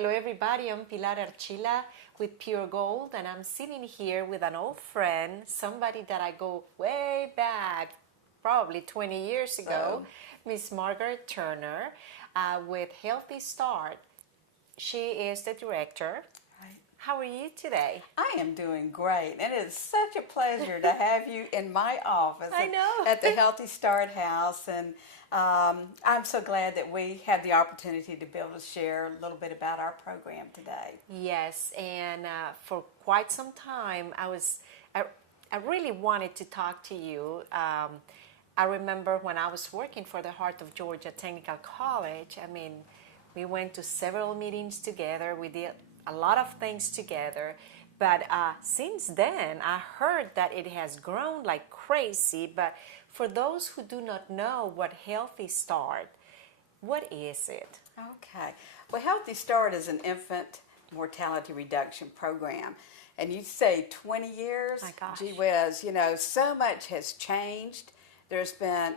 Hello everybody, I'm Pilar Archila with Pure Gold, and I'm sitting here with an old friend, somebody that I go way back, probably 20 years ago, Miss Margaret Turner with Healthy Start. She is the director. Right. How are you today? I am doing great, and it's such a pleasure to have you in my office I know. at the Healthy Start House, and I'm so glad that we have the opportunity to be able to share a little bit about our program today. Yes, and for quite some time, I really wanted to talk to you. I remember when I was working for the Heart of Georgia Technical College. I mean, we went to several meetings together. We did a lot of things together. But since then, I heard that it has grown like crazy. But for those who do not know what Healthy Start, what is it? Okay. Well, Healthy Start is an infant mortality reduction program. And you say 20 years? My gosh. Gee whiz, you know, so much has changed. There's been,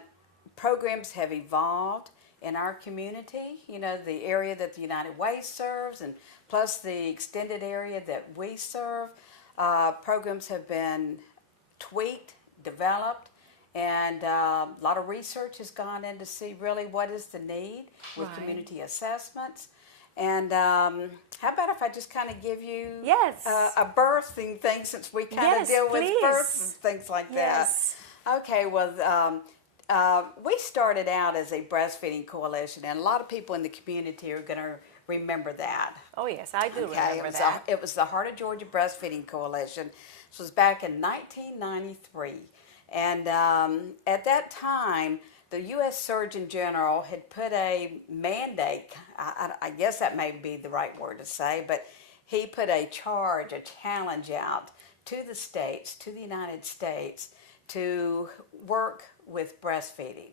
programs have evolved in our community, you know, the area that the United Way serves, and plus the extended area that we serve. Programs have been tweaked, developed, and a lot of research has gone in to see really what is the need with Right. community assessments. And how about if I just kind of give you Yes. a birthing thing, since we kind Yes, of deal with please. births and things like Yes. that. Okay, well, we started out as a breastfeeding coalition, and a lot of people in the community are going to remember that. Oh, yes, I do remember it was that. it was the Heart of Georgia Breastfeeding Coalition. This was back in 1993. And at that time, the U.S. Surgeon General had put a mandate, I guess that may be the right word to say, but he put a charge, a challenge out to the states, to the United States, to work with breastfeeding.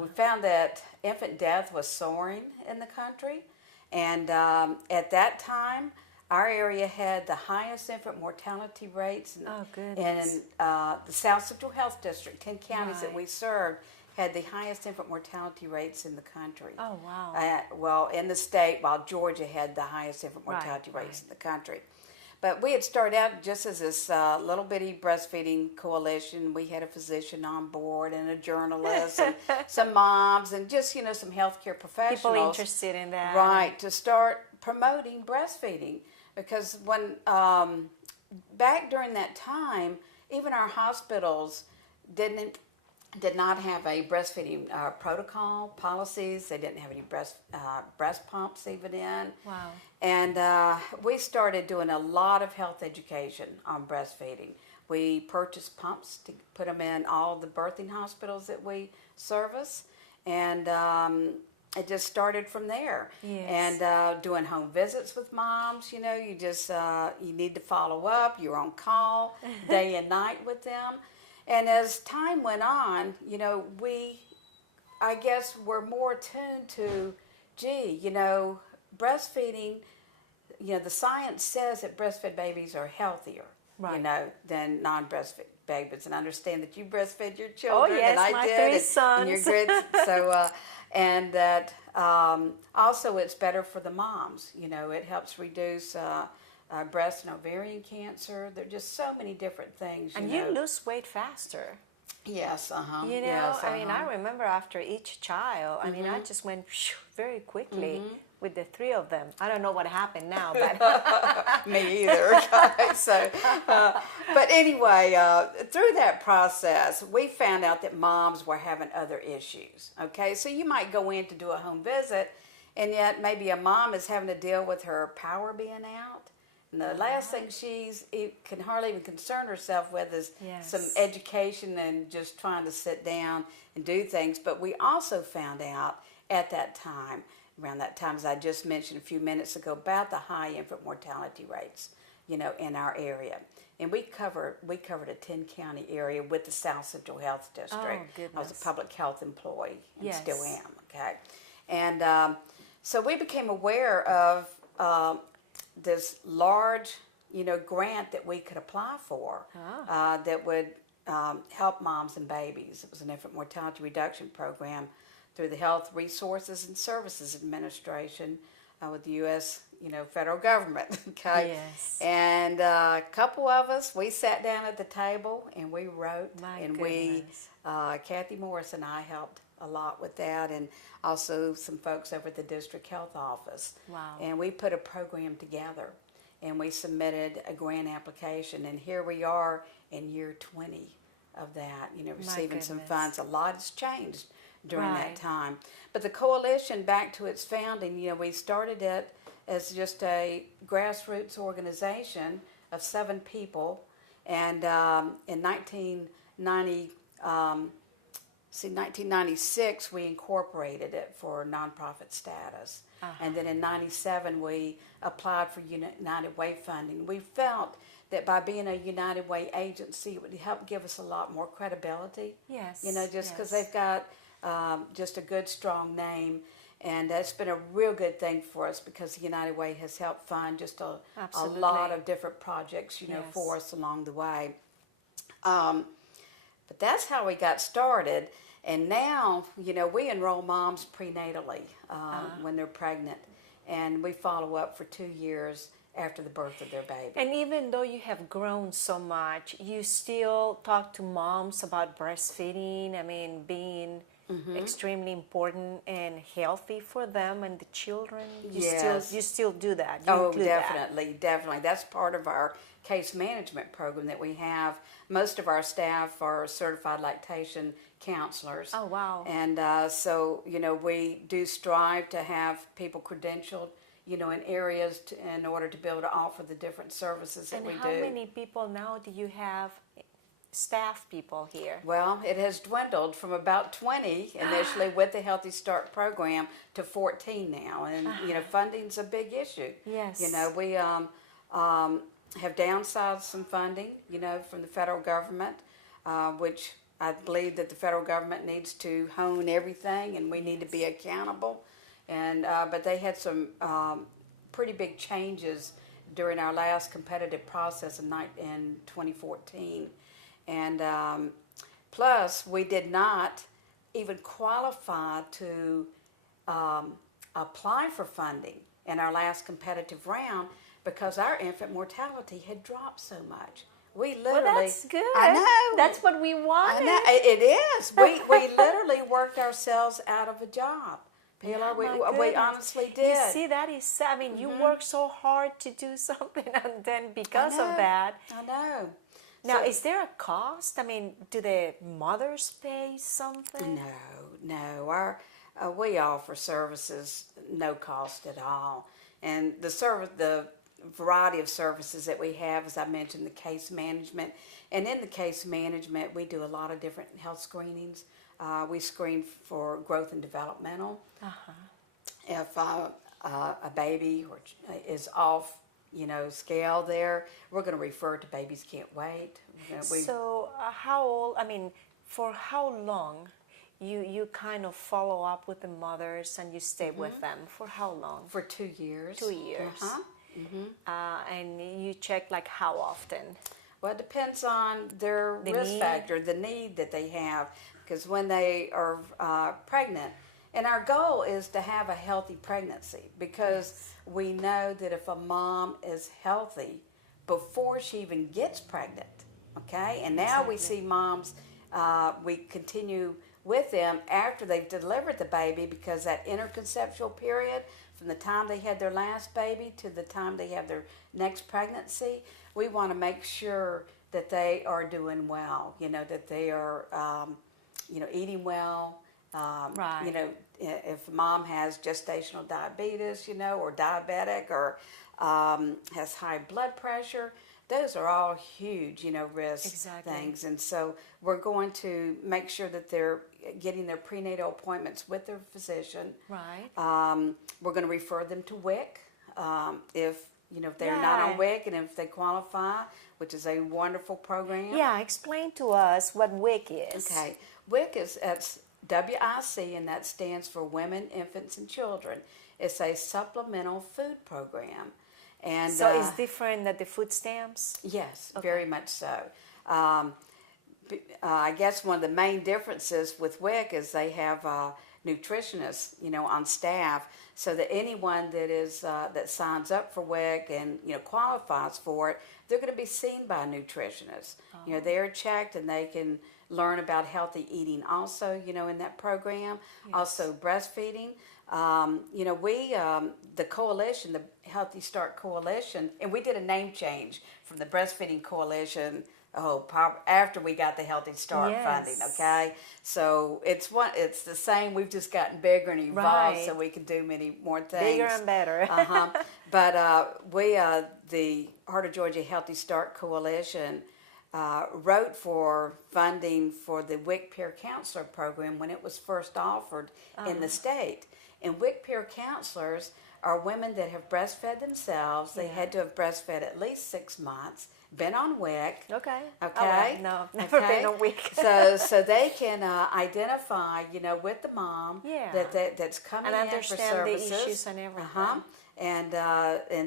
We found that infant death was soaring in the country, and at that time, our area had the highest infant mortality rates in the South Central Health District. 10 counties that we served had the highest infant mortality rates in the country. Oh, wow. Well, in the state, while Georgia had the highest infant mortality rates in the country. But we had started out just as this little bitty breastfeeding coalition. We had a physician on board and a journalist and some moms and just, you know, some healthcare professionals. People interested in that. Right, to start promoting breastfeeding. Because when, back during that time, even our hospitals did not have a breastfeeding protocol, policies. They didn't have any breast pumps even in. Wow. And we started doing a lot of health education on breastfeeding. We purchased pumps to put them in all the birthing hospitals that we service. And it just started from there. Yes. And doing home visits with moms, you know, you just, you need to follow up. You're on call day and night with them. And as time went on, you know, I guess we're more attuned to, gee, you know, breastfeeding, you know, the science says that breastfed babies are healthier, you know, than non-breastfed babies. And I understand that you breastfed your children, Oh, yes, and I my did, 3 sons. and your grits. So, and that also it's better for the moms. You know, it helps reduce breast and ovarian cancer. There are just so many different things. And you know. you lose weight faster. Yes, You know, yes, I mean, I remember after each child, I mean, I just went very quickly with the 3 of them. I don't know what happened now, but me either. Okay, so, but anyway, through that process, we found out that moms were having other issues. Okay, so you might go in to do a home visit, and yet maybe a mom is having to deal with her power being out. And the last thing can hardly even concern herself with is some education and just trying to sit down and do things. But we also found out at that time, around that time, as I just mentioned a few minutes ago, about the high infant mortality rates, you know, in our area. And we covered a 10-county area with the South Central Health District. Oh, goodness. I was a public health employee and still am, okay? And so we became aware of this large, you know, grant that we could apply for that would help moms and babies. It was an infant mortality reduction program through the Health Resources and Services Administration with the U.S. federal government. Okay. Yes. And a couple of us, we sat down at the table and we wrote. My and goodness. Kathy Morris and I helped a lot with that, and also some folks over at the district health office. Wow. And we put a program together, and we submitted a grant application, and here we are in year 20 of that, receiving some goodness. funds. A lot has changed during Right. that time. But the coalition, back to its founding, we started it as just a grassroots organization of 7 people, and in 1996 we incorporated it for nonprofit status. And then in 97 we applied for United Way funding. We felt that by being a United Way agency, it would help give us a lot more credibility. Yes. Just because they've got just a good, strong name. And that's been a real good thing for us, because the United Way has helped fund just a lot of different projects, for us along the way. But that's how we got started. And now, we enroll moms prenatally when they're pregnant. And we follow up for 2 years after the birth of their baby. And even though you have grown so much, you still talk to moms about breastfeeding. I mean, being extremely important and healthy for them and the children. You still do that. You include definitely. That's part of our case management program that we have. Most of our staff are certified lactation counselors. Oh, wow. And so, we do strive to have people credentialed, in areas in order to be able to offer the different services that we do. And how many people now do you have, staff people here? Well, it has dwindled from about 20 initially with the Healthy Start program to 14 now. And, funding's a big issue. Yes. We have downsized some funding, from the federal government, which I believe that the federal government needs to hone everything, and we need to be accountable. And but they had some pretty big changes during our last competitive process in 2014. And plus, we did not even qualify to apply for funding in our last competitive round, because our infant mortality had dropped so much. We literally. Well, that's good. I know. That's what we wanted. I know. It is. We literally worked ourselves out of a job. Pilar, we honestly did. You see, that is, I mean, you work so hard to do something, and then because of that. I know. Now, is there a cost? I mean, do the mothers pay something? No. We offer services no cost at all. And the variety of services that we have, as I mentioned, the case management. And in the case management, we do a lot of different health screenings. We screen for growth and developmental. If a baby is off, scale there, we're going to refer to Babies Can't Wait. So how old, I mean, for how long you kind of follow up with the mothers and you stay with them? For how long? For 2 years. 2 years. And you check like how often? Well, it depends on their risk factor, the need that they have. Because when they are pregnant, and our goal is to have a healthy pregnancy, because we know that if a mom is healthy before she even gets pregnant, okay? And now we see moms, we continue with them after they've delivered the baby, because that interconceptual period, from the time they had their last baby to the time they have their next pregnancy, we want to make sure that they are doing well, that they are, eating well. If mom has gestational diabetes, or diabetic, or has high blood pressure, those are all huge, risk things. And so we're going to make sure that they're getting their prenatal appointments with their physician. Right. We're going to refer them to WIC if they're not on WIC, and if they qualify, which is a wonderful program. Yeah, explain to us what WIC is. Okay. WIC that's WIC, and that stands for Women, Infants, and Children. It's a supplemental food program. And so it's different than the food stamps? Yes, very much so. I guess one of the main differences with WIC is they have nutritionists, on staff, so that anyone that is that signs up for WIC and qualifies for it, they're going to be seen by a nutritionist. Oh. They're checked and they can learn about healthy eating also, in that program. Yes. Also breastfeeding. We, the coalition, the Healthy Start Coalition, and we did a name change from the Breastfeeding Coalition after we got the Healthy Start funding, okay? So it's the same. We've just gotten bigger and evolved, so we can do many more things. Bigger and better. But we, the Heart of Georgia Healthy Start Coalition, wrote for funding for the WIC Peer Counselor program when it was first offered in the state. And WIC Peer Counselors are women that have breastfed themselves. They had to have breastfed at least 6 months, been on WIC. Okay. Okay. Oh, no, never been on WIC. so they can identify, with the mom that's coming and in for services. understand the issues and everything. And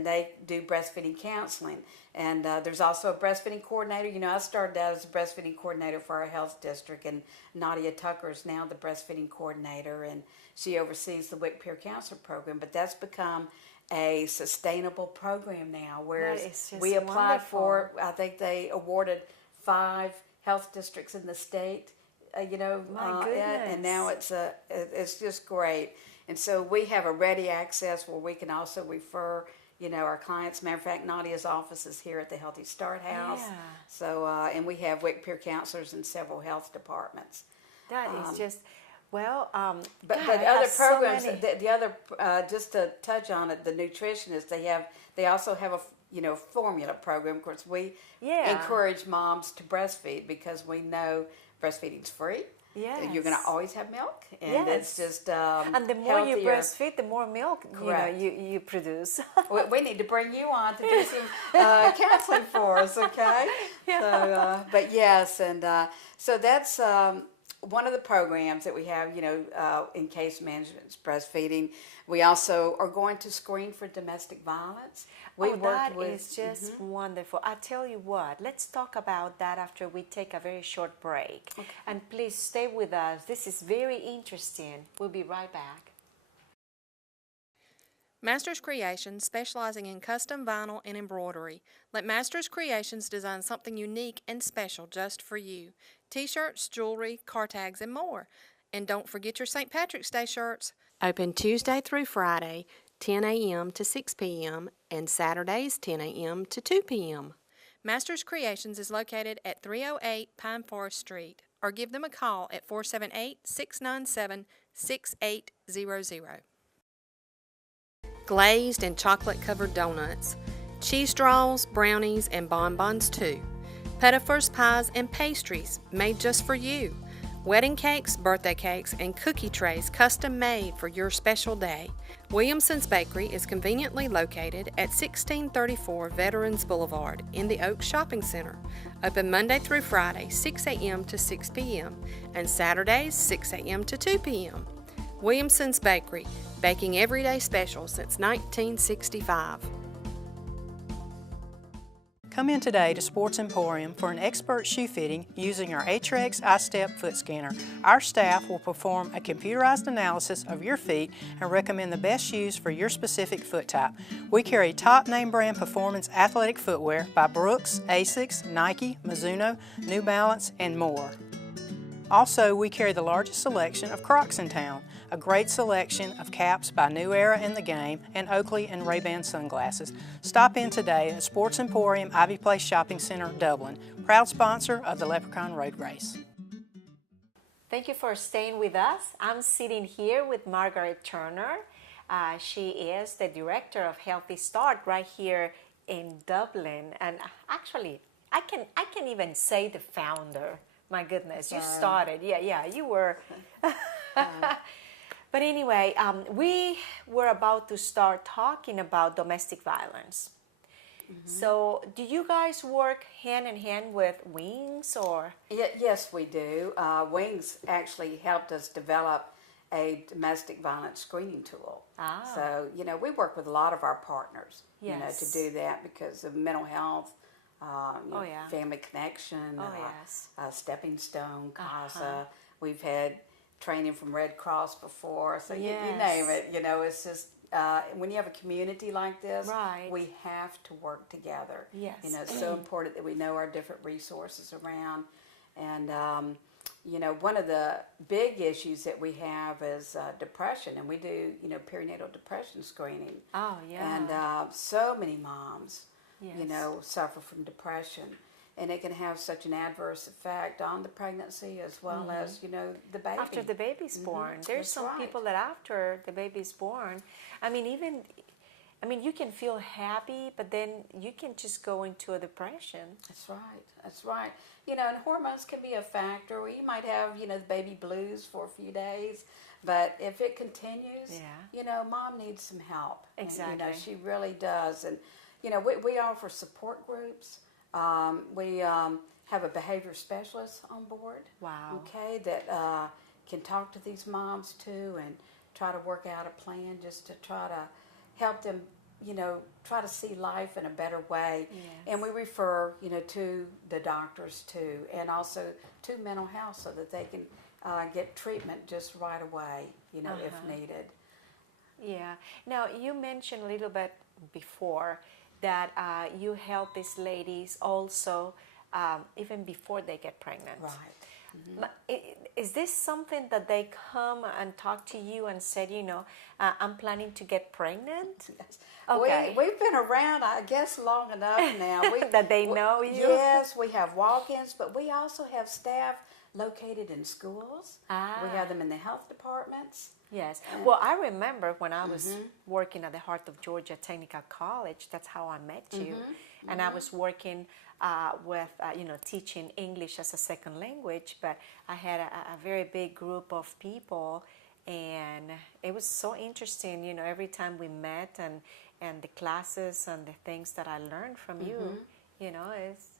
they do breastfeeding counseling. And there's also a breastfeeding coordinator. I started out as a breastfeeding coordinator for our health district, and Nadia Tucker is now the breastfeeding coordinator, and she oversees the WIC Peer Counselor program. But that's become a sustainable program now, whereas we applied for, I think they awarded 5 health districts in the state, My goodness. and now it's just great. And so we have a ready access where we can also refer, our clients. Matter of fact, Nadia's office is here at the Healthy Start House. Yeah. So, and we have WIC peer counselors in several health departments. That is just, well, but other programs, the other, just to touch on it, the nutritionists, they also have a formula program. Of course, we encourage moms to breastfeed because we know breastfeeding's free. Yes. You're going to always have milk, and it's just and the more healthier. you breastfeed, the more milk you produce. we need to bring you on to do some counseling for us, okay? Yeah. So, but yes, and so that's one of the programs that we have, in case management's breastfeeding. We also are going to screen for domestic violence. That is just wonderful. I tell you what, let's talk about that after we take a very short break. Okay. And please stay with us. This is very interesting. We'll be right back. Masters Creations, specializing in custom vinyl and embroidery. Let Masters Creations design something unique and special just for you. T-shirts, jewelry, car tags, and more. And don't forget your St. Patrick's Day shirts. Open Tuesday through Friday, 10 a.m. to 6 p.m., and Saturdays, 10 a.m. to 2 p.m. Masters Creations is located at 308 Pine Forest Street, or give them a call at 478-697-6800. Glazed and chocolate-covered donuts, cheese straws, brownies, and bonbons too. Pettifers, pies, and pastries made just for you. Wedding cakes, birthday cakes, and cookie trays custom made for your special day. Williamson's Bakery is conveniently located at 1634 Veterans Boulevard in the Oaks Shopping Center. Open Monday through Friday, 6 a.m. to 6 p.m. and Saturdays, 6 a.m. to 2 p.m. Williamson's Bakery, baking everyday specials since 1965. Come in today to Sports Emporium for an expert shoe fitting using our Aetrex iStep foot scanner. Our staff will perform a computerized analysis of your feet and recommend the best shoes for your specific foot type. We carry top name brand performance athletic footwear by Brooks, Asics, Nike, Mizuno, New Balance, and more. Also, we carry the largest selection of Crocs in town, a great selection of caps by New Era and The Game, and Oakley and Ray-Ban sunglasses. Stop in today at Sports Emporium, Ivy Place Shopping Center, Dublin, proud sponsor of the Leprechaun Road Race. Thank you for staying with us. I'm sitting here with Margaret Turner. She is the director of Healthy Start right here in Dublin, and actually, I can even say the founder. My goodness, you started. Yeah, you were. But anyway, we were about to start talking about domestic violence. So do you guys work hand in hand with WINGS or? Yes, we do. WINGS actually helped us develop a domestic violence screening tool. So, we work with a lot of our partners, to do that because of mental health, Family Connection, Stepping Stone, CASA. We've had training from Red Cross before. So you Yes. name it, you know, it's just, when you have a community like this, Right. we have to work together. Yes. You know, it's so important that we know our different resources around. And, you know, one of the big issues that we have is depression, and we do, you know, perinatal depression screening. Oh, yeah. And so many moms, you Yes. know, suffer from depression. And it can have such an adverse effect on the pregnancy as well as, you know, the baby. After the baby's born. There's That's some right. people that after the baby's born, I mean, you can feel happy, but then you can just go into a depression. That's right. That's right. You know, and hormones can be a factor. You might have, you know, the baby blues for a few days, but if it continues, Yeah. you know, mom needs some help. Exactly. And, you know, she really does. And, you know, we offer support groups. We have a behavior specialist on board. Wow. Okay, that can talk to these moms too and try to work out a plan just to try to help them, you know, try to see life in a better way. Yes. And we refer, you know, to the doctors too, and also to mental health so that they can get treatment just right away, you know, if needed. Yeah. Now, you mentioned a little bit before that you help these ladies also even before they get pregnant. Right. But is this something that they come and talk to you and said, you know, I'm planning to get pregnant? Yes. Okay. We've been around, I guess, long enough now. That they know you? Yes, we have walk-ins, but we also have staff located in schools. We have them in the health departments. Yes. Well, I remember when I was working at the Heart of Georgia Technical College, that's how I met you. And I was working with, you know, teaching English as a second language, but I had a very big group of people, and it was so interesting, you know, every time we met and the classes and the things that I learned from you know,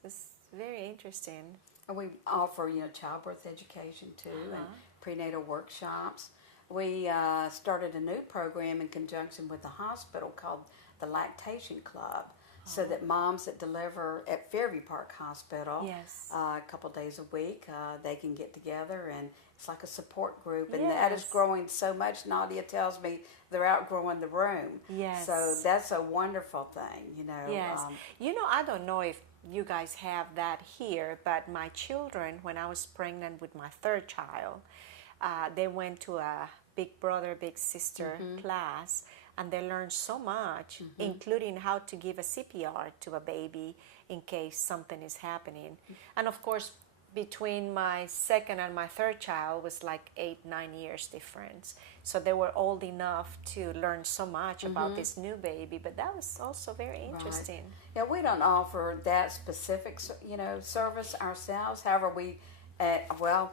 it's very interesting. And we offer, you know, childbirth education too, and prenatal workshops. We started a new program in conjunction with the hospital called the Lactation Club, so that moms that deliver at Fairview Park Hospital Yes. a couple days a week, they can get together, and it's like a support group. And that is Yes. growing so much. Nadia tells me they're outgrowing the room. Yes. So that's a wonderful thing, you know. Yes. You know, I don't know if you guys have that here, but my children, when I was pregnant with my third child, they went to a big brother, big sister class, and they learned so much, including how to give a CPR to a baby in case something is happening. And of course, between my second and my third child was like 8-9 years difference. So they were old enough to learn so much about this new baby, but that was also very interesting. Yeah, we don't offer that specific, you know, service ourselves. However, we, well,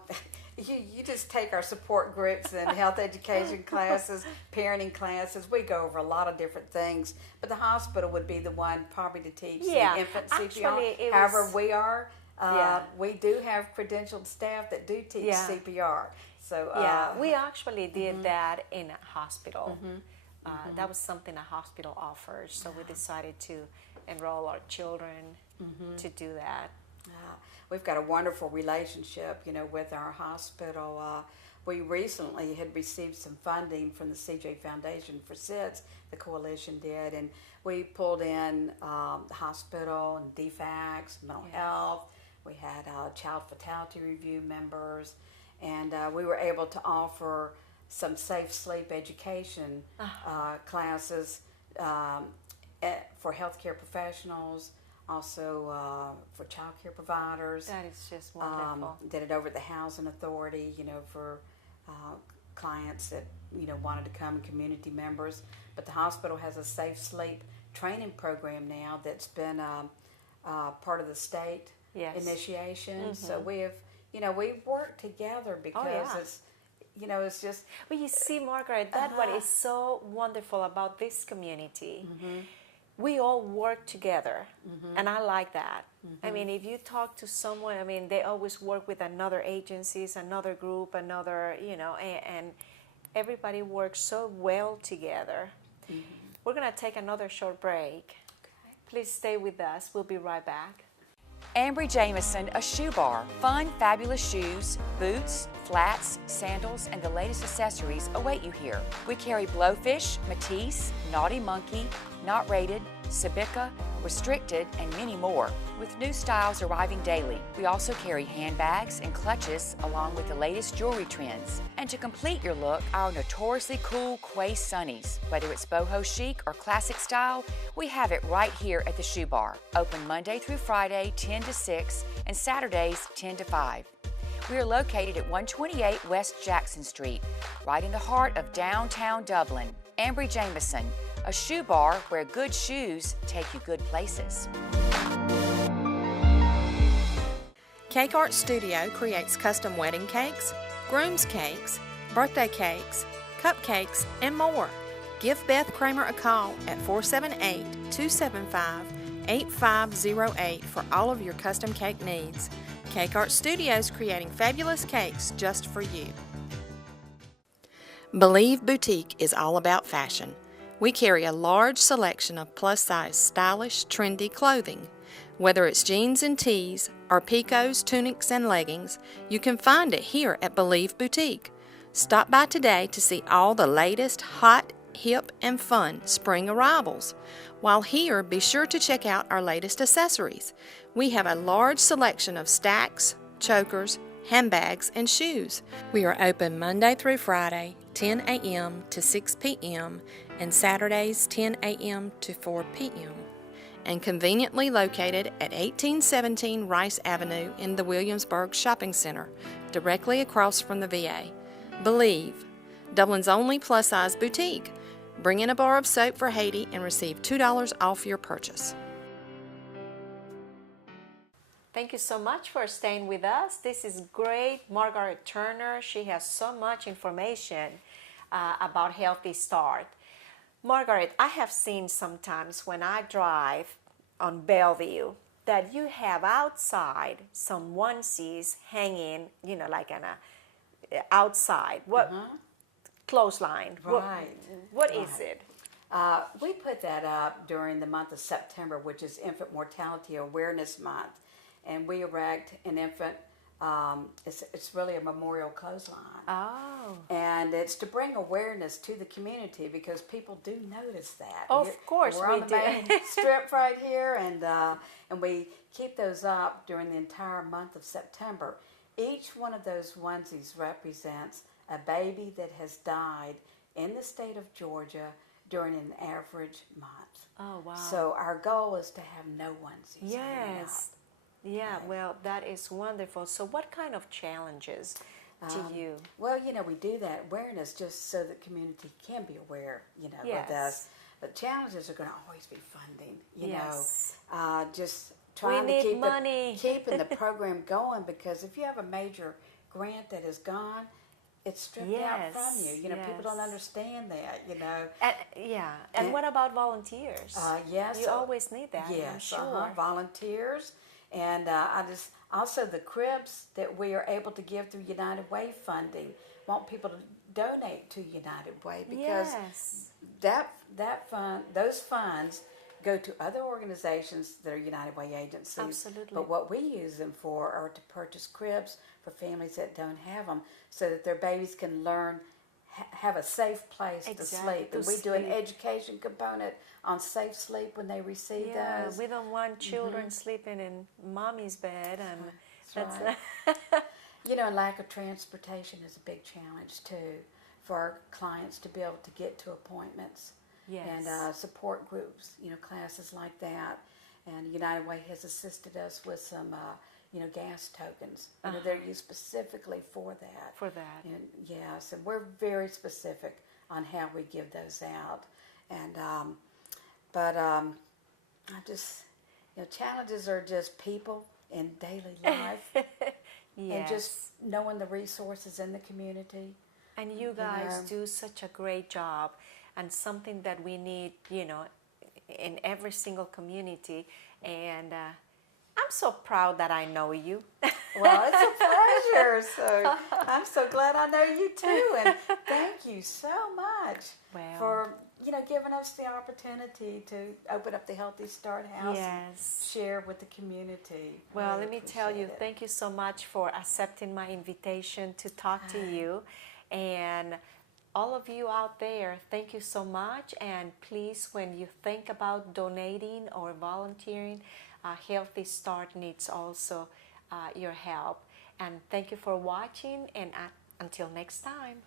you just take our support groups and health education classes, parenting classes. We go over a lot of different things, but the hospital would be the one probably to teach Yeah, the infant CPR. actually, it However, was- we do have credentialed staff that do teach Yeah. CPR. So Yeah, we actually did that in a hospital. That was something a hospital offers, so we decided to enroll our children to do that. We've got a wonderful relationship, you know, with our hospital. We recently had received some funding from the CJ Foundation for SIDS, the coalition did, and we pulled in the hospital and DFACS, mental health. We had child fatality review members, and we were able to offer some safe sleep education classes for healthcare professionals, also for child care providers. That is just wonderful. Did it over at the Housing Authority, you know, for clients that, you know, wanted to come, community members. But the hospital has a safe sleep training program now that's been part of the state initiation. So we have, you know, we work together because it's, you know, it's just. Well, you see, Margaret, that's what is so wonderful about this community. We all work together, and I like that. I mean, if you talk to someone, I mean, they always work with another agencies, another group, another, you know, and everybody works so well together. We're going to take another short break. Please stay with us. We'll be right back. Ambry Jamison, a shoe bar. Fun, fabulous shoes, boots, flats, sandals, and the latest accessories await you here. We carry Blowfish, Matisse, Naughty Monkey, Not Rated, Sabica, Restricted, and many more, with new styles arriving daily. We also carry handbags and clutches along with the latest jewelry trends. And to complete your look, our notoriously cool Quay Sunnies. Whether it's boho chic or classic style, we have it right here at the Shoe Bar. Open Monday through Friday, 10 to 6, and Saturdays, 10 to 5. We are located at 128 West Jackson Street, right in the heart of downtown Dublin. Ambry Jamison, a shoe bar where good shoes take you good places. Cake Art Studio creates custom wedding cakes, groom's cakes, birthday cakes, cupcakes, and more. Give Beth Kramer a call at 478-275-8508 for all of your custom cake needs. Cake Art Studios creating fabulous cakes just for you. Believe Boutique is all about fashion. We carry a large selection of plus-size, stylish, trendy clothing. Whether it's jeans and tees or picots, tunics, and leggings, you can find it here at Believe Boutique. Stop by today to see all the latest hot, hip, and fun spring arrivals. While here, be sure to check out our latest accessories. We have a large selection of stacks, chokers, handbags, and shoes. We are open Monday through Friday, 10 a.m. to 6 p.m., and Saturdays 10 a.m. to 4 p.m. and conveniently located at 1817 Rice Avenue in the Williamsburg Shopping Center, directly across from the VA. Believe, Dublin's only plus-size boutique. Bring in a bar of soap for Haiti and receive $2 off your purchase. Thank you so much for staying with us. This is great. Margaret Turner, she has so much information about Healthy Start. Margaret, I have seen sometimes when I drive on Bellevue that you have outside some onesies hanging, you know, like on a outside. What clothesline? Right. What is it? We put that up during the month of September, which is Infant Mortality Awareness Month, and we erect an infant. It's really a memorial clothesline. Oh. And it's to bring awareness to the community because people do notice that. Of course we're on the main strip right here, and we keep those up during the entire month of September. Each one of those onesies represents a baby that has died in the state of Georgia during an average month. Oh, wow. So our goal is to have no onesies hanging up. Yes. Yeah, well, that is wonderful. So what kind of challenges do you? Well, you know, we do that awareness just so the community can be aware, you know, with us. But challenges are going to always be funding, you know. Just trying to keep keeping the program going, because if you have a major grant that is gone, it's stripped out from you. You know, people don't understand that, you know. And what about volunteers? Yes. You always need that, yes, I'm sure. Volunteers. And also the cribs that we are able to give through United Way funding. Want people to donate to United Way because those funds go to other organizations that are United Way agencies. Absolutely. But what we use them for are to purchase cribs for families that don't have them, so that their babies can learn, have a safe place to sleep. And we do an education component on safe sleep when they receive those. We don't want children sleeping in mommy's bed, and that's right. You know, lack of transportation is a big challenge too for our clients to be able to get to appointments. Yes. And support groups, you know, classes like that. And United Way has assisted us with some, you know, gas tokens. You know, they're used specifically for that. And yes, and we're very specific on how we give those out. And I just, you know, challenges are just people in daily life. And just knowing the resources in the community. And you guys do such a great job, and something that we need, you know, in every single community. And I'm so proud that I know you. Well, it's a pleasure. So I'm so glad I know you too. And thank you so much for, giving us the opportunity to open up the Healthy Start House and Yes. share with the community. Well, Really let me tell you, appreciate it. thank you so much for accepting my invitation to talk to you. And all of you out there, thank you so much. And please, when you think about donating or volunteering, Healthy Start needs also your help. And thank you for watching. And until next time.